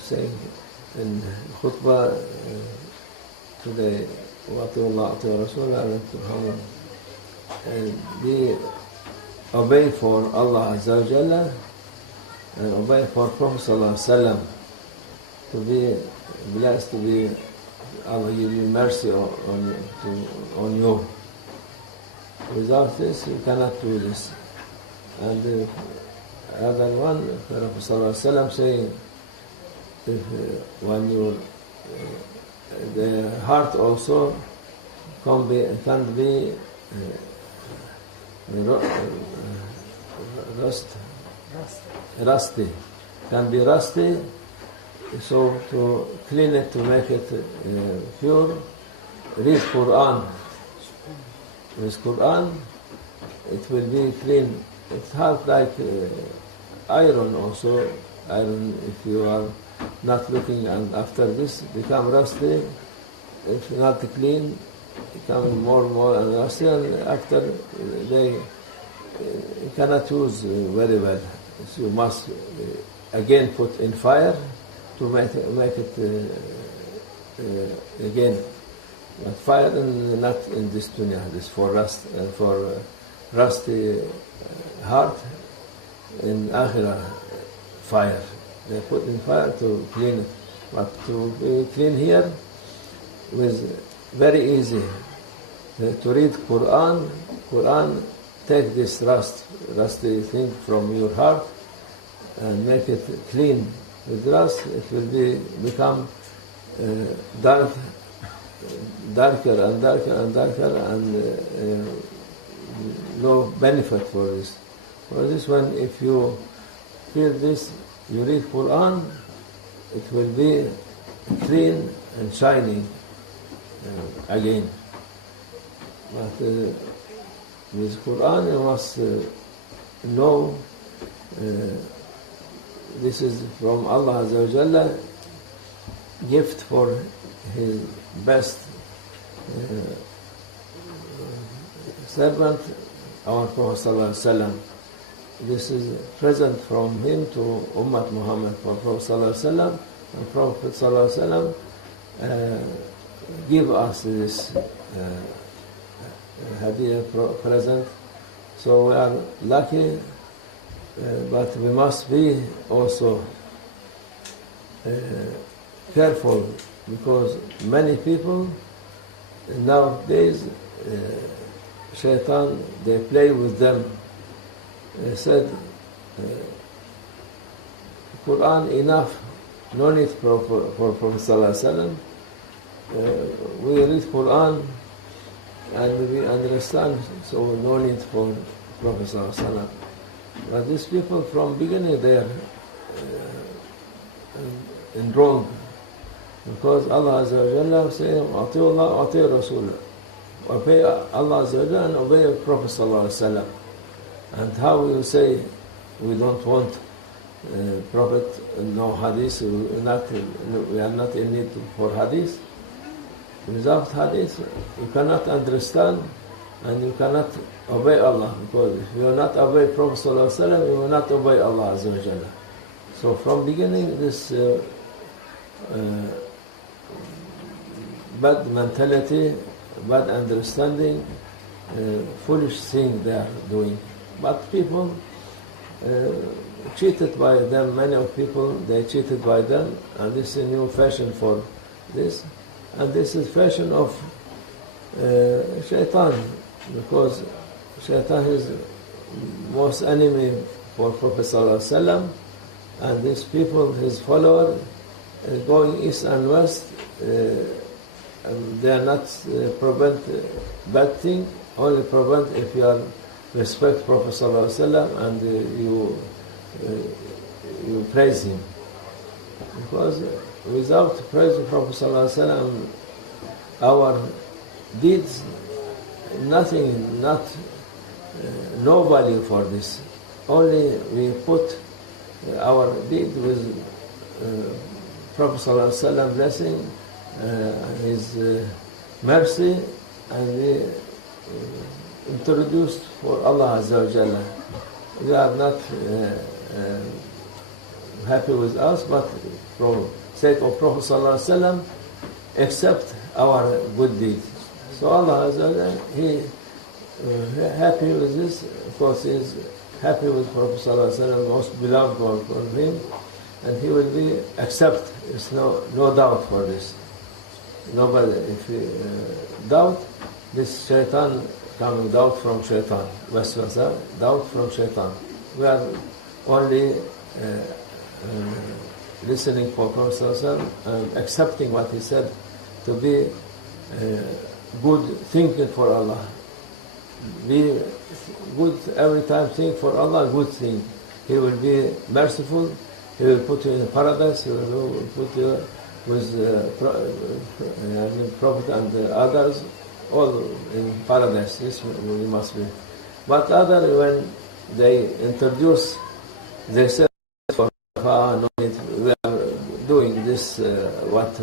saying in khutbah today, وَأَطِيعُوا اللَّهَ وَأَطِيعُوا الرَّسُولَ and be obey for Allah Azza wa Jalla and obey for Prophet Sallallahu Alaihi Wasallam, to be blessed, to be Allah give you mercy on you. Without this, you cannot do this. And the other one, Prophet Sallallahu Alaihi Wasallam saying, when you the heart also can be rusty, can be rusty. So to clean it, to make it pure, read Quran. With Quran, it will be clean. It's hard like iron also. Iron, if you are not looking, and after this become rusty, if not clean, become more and more and rusty, and after they cannot use very well. So you must again put in fire to make it again. But fire not in this dunya. This for rusty heart. In akhirah, fire. They put in fire to clean it. But to be clean here was very easy. To read Quran, take this rusty thing from your heart and make it clean with rust. It will become darker and darker and darker, and no benefit for this. For this one, if you feel this, you read Quran, it will be clean and shining again. But with Quran, you must know this is from Allah Azza wa Jalla, gift for His best servant, our Prophet Sallallahu Alaihi Wasallam. This is present from him to Ummat Muhammad, for Prophet Sallallahu Alaihi Wasallam, and Prophet Sallallahu Alaihi Wasallam give us this hadiyah present. So we are lucky, but we must be also careful, because many people nowadays, shaitan, they play with them. They said, Quran enough, no need for Prophet Sallallahu Alaihi Wasallam. We read Quran and we understand, so no need for Prophet Sallallahu Alaihi Wasallam. But these people from beginning, they are in wrong. Because Allah Azza wa Jalla says, "Ati'u Allah, ati'u Rasul." Obey Allah Azza wa Jalla and obey Prophet Sallallahu Alaihi Wasallam. And how you say we don't want Prophet, no hadith, we are not in need for hadith? Without hadith, you cannot understand and you cannot obey Allah. Because if you will not obey Prophet Sallallahu Alaihi Wasallam, you will not obey Allah Azza wa Jalla. So from beginning, this bad mentality, bad understanding, foolish thing they are doing. But people cheated by them, many of people, they cheated by them, and this is a new fashion for this. And this is fashion of shaitan, because shaitan is most enemy for Prophet Sallallahu Alaihi Wasallam, and these people, his followers, going east and west, they are not prevent bad thing, only prevent if you are respect Prophet Sallallahu Alaihi Wasallam and you praise him. Because without praising Prophet Sallallahu Alaihi Wasallam, our deeds, nothing, no value for this. Only we put our deed with Prophet Sallallahu Alaihi Wasallam blessing, his mercy, and we introduced for Allah Azza wa Jalla. We are not happy with us, but for sake of Prophet ﷺ, accept our good deeds. So Allah He happy with this. Of course, He is happy with Prophet ﷺ, most beloved one for Him, and He will be accept. There's no doubt for this. Nobody, if you doubt, this shaitan coming, doubt from shaitan, waswasa, doubt from shaitan. We are only listening for Prophet ﷺ and accepting what he said to be good thinking for Allah. Be good every time, think for Allah, good thing. He will be merciful, He will put you in paradise, He will put you with Prophet and others, all in paradise. This we must be. But other, when they introduce, they say, for no need, we are doing this, what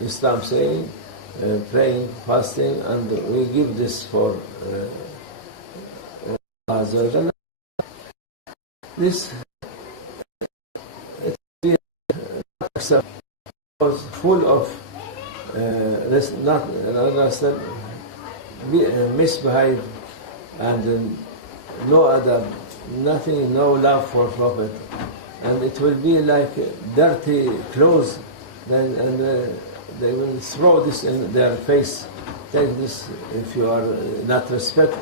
Islam saying, praying, fasting, and we give this for Allah. This was full of misbehave and no other, nothing, no love for Prophet, and it will be like dirty clothes. Then they will throw this in their face. Take this if you are not respect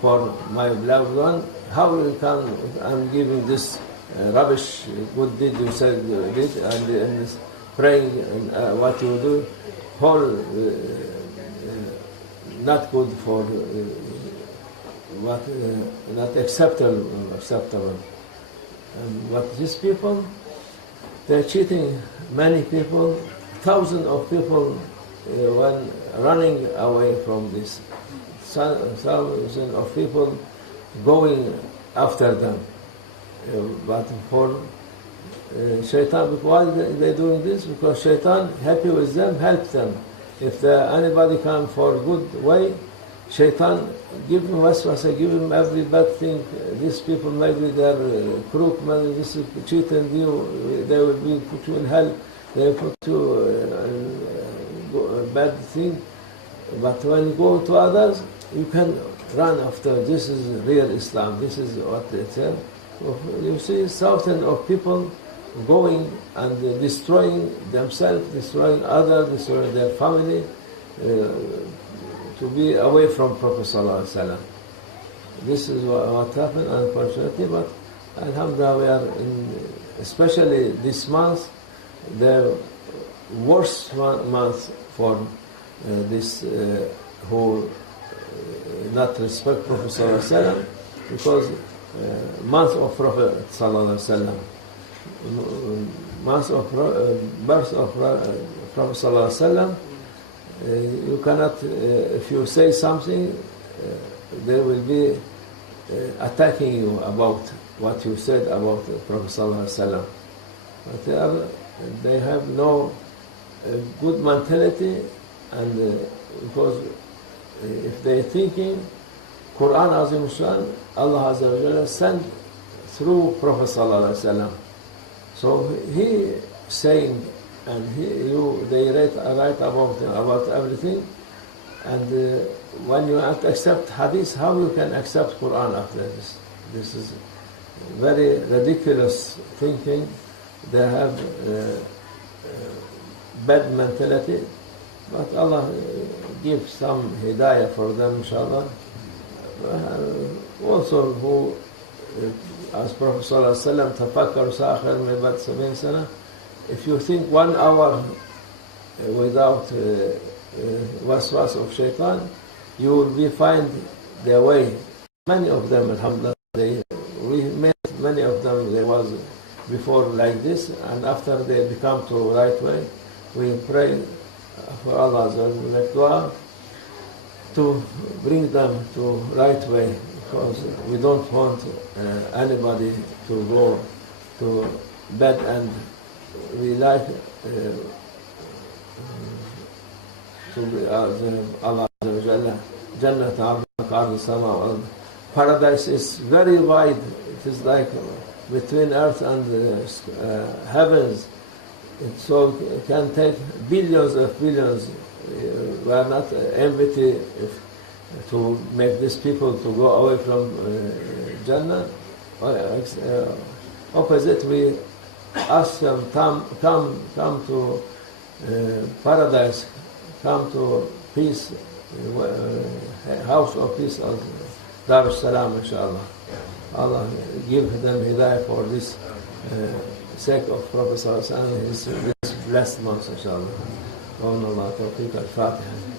for my beloved one. How you can? I'm giving this rubbish. Good deed you said did, and praying and what you do, whole not good for what not acceptable. But these people, they're cheating many people. Thousands of people when running away from this. Thousands of people going after them. But for shaitan, why are they doing this? Because shaitan happy with them, help them. If anybody come for good way, shaitan give him waswasa, give him every bad thing. These people maybe they're crook, maybe this is cheating you, they will be put you in hell. They put you a bad thing, but when you go to others, you can run after. This is real Islam. This is what they say. You see thousands of people going and destroying themselves, destroying others, destroying their family, to be away from Prophet ﷺ. This is what happened, unfortunately. But alhamdulillah, we are in, especially this month, the worst month for this who not respect Prophet ﷺ, because month of Prophet ﷺ, month of birth of Prophet ﷺ, you cannot, if you say something, they will be attacking you about what you said about Prophet ﷺ. But they have no good mentality, and because if they're thinking, Quran Azim Shan, Allah Azza wa Jalla sent through Prophet Sallallahu Alaihi Wasallam. So he saying, and they write about everything, and when you accept Hadith, how you can accept Quran after this? This is very ridiculous thinking. They have bad mentality, but Allah gives some hidayah for them, inshallah. Also, who, as Prophet ﷺ, تفكر ساخر من بعد 70 سنة. If you think 1 hour without waswas of shaitan, you will find their way. Many of them, alhamdulillah, we met many of them. There was before like this, and after they become to right way, we pray for Allah make dua to bring them to right way, because we don't want anybody to go to bad end. We like to be Allah Jannah. Paradise is very wide. It is like between earth and heavens, so it can take billions of billions. We are not empty to make these people to go away from Jannah. Opposite, we ask them, come to paradise, come to peace, house of peace, Dar es-Salam, inshallah. Allah give them hidayah for this sake of Prophet Sallallahu Alaihi Wasallam, this blessed month, inshallah. Allah Tawfiq al-Fatiha.